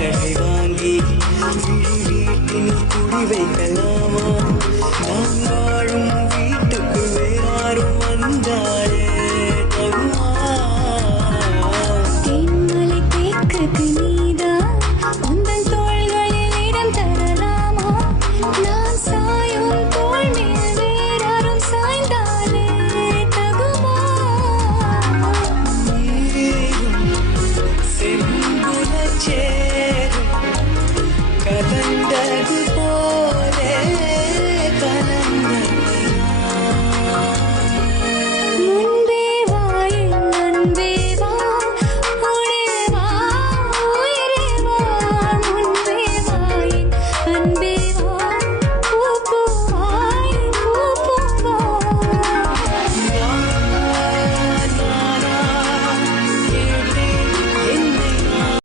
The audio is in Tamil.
காதலை வாங்கி வீட்டின் குடி வைக்கலாமா நான் வாழும் வீட்டுக்கு வேறாரும் வந்தாலே தகுமா தென்மலை தேக்குக்கு நீதான் உந்தன் தோள்களில் இடம் தரலாமா நான் சாயும் தோள் மேல் வேறாரும் சாய்ந்தாலே தகுமா செம்புலச்சே